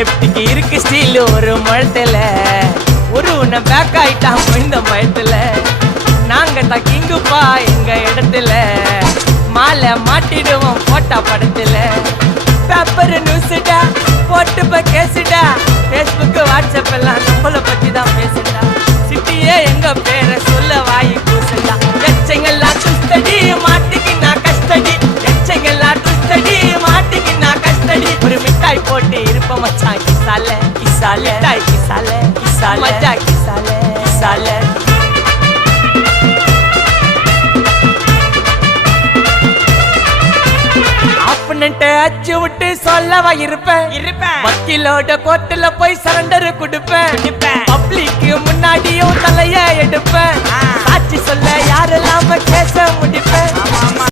லெப்டிக்கு இருக்கு ஸ்டீல் ஒரு மழத்துல ஒரு உன்னை பேக் ஆயிட்டான் இந்த மயத்துல நாங்க தான் கிங்குப்பா எங்க இடத்துல மாலை மாட்டிடுவோம் போட்டா படத்துல பேப்பர் நியூஸ்டா போட்டு கேசுடா Facebook வாட்ஸ்அப் எல்லாம் நம்மள பத்தி தான் பேசுடா சிட்டியே எங்க பேரை சொல்ல வாய் கூசுடா எச்சங்கெல்லாம் துஸ்தடி மாட்டிக்கு நான் கஸ்டடி எச்சங்கெல்லாம் துஸ்தடி மாட்டிக்கு நான் கஸ்டடி ஒரு மிட்டாய் போட்டு இருப்ப மச்சான் கிசால கிசால மிட்டாய் கிசால கிசால மச்சா கிசால கிசால அச்சு விட்டு சொல்லவா இருப்பேன் வக்கீலோட கோர்ட்டுல போய் சரண்டர் கொடுப்பேன் பப்ளிக்கு முன்னாடியும் தலைய எடுப்பேன் சாட்சி சொல்ல யாரெல்லாம் கேச முடிப்பேன்